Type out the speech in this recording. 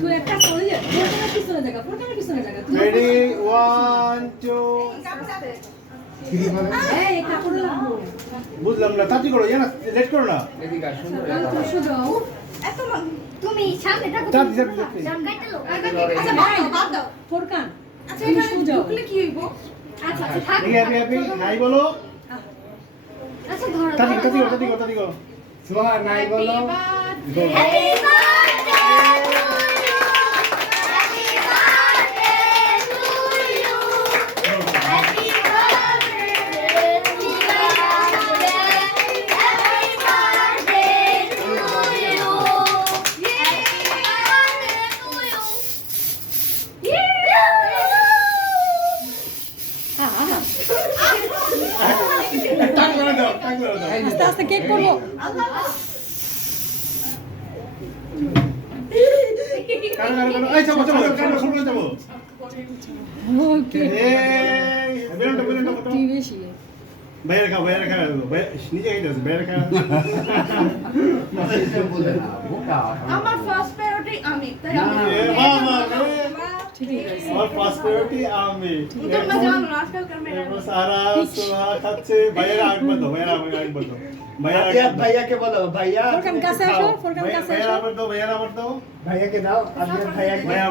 তুই একটা চলে যা ফোরকানের পিছনে জায়গা রেডি 1 2 এই কাপড় লাগবো বুঝলাম না তাড়াতাড়ি করো না লেট করো না এদিকে আসুন তুই সোজা এত তুমি সামনে থাকো তাড়াতাড়ি সামনে কাটতে লো আচ্ছা বাদ দাও ফোরকান আচ্ছা তুমি এটা সোজা ঢুকলে কি হইব আচ্ছা আচ্ছা থাক হ্যাপি হ্যাপি হাই বলো আচ্ছা ধরো তাড়াতাড়ি করো সোহা নাই বলো হ্যাপি বার্থডে টাক করে দাও আস্তে আস্তে কেক করবো কারো এই যাবো যাবো ওকে এই বেলুনটা কি বেশি বাইরে খা নিজে খাইতে আছে বাইরে খা বলে না বোকা আমার ফার্স্ট প্রায়োরিটি আমি তাই আমি মামা ঠিক আছে और फास्ट प्रायोरिटी আমি तुम मैं जान आजकल कर मेरा এরপর সারা সোহা খাচ্ছে ভাইয়ারা আগ বন্ধ ভাইয়া ভাইয়াকে বলো ভাইয়া ফোরকান কাছে আসো ফোরকান কাছে আসো ভাইয়ারা আবার দাও ভাইয়াকে দাও আপনি ভাইয়াকে ভাইয়া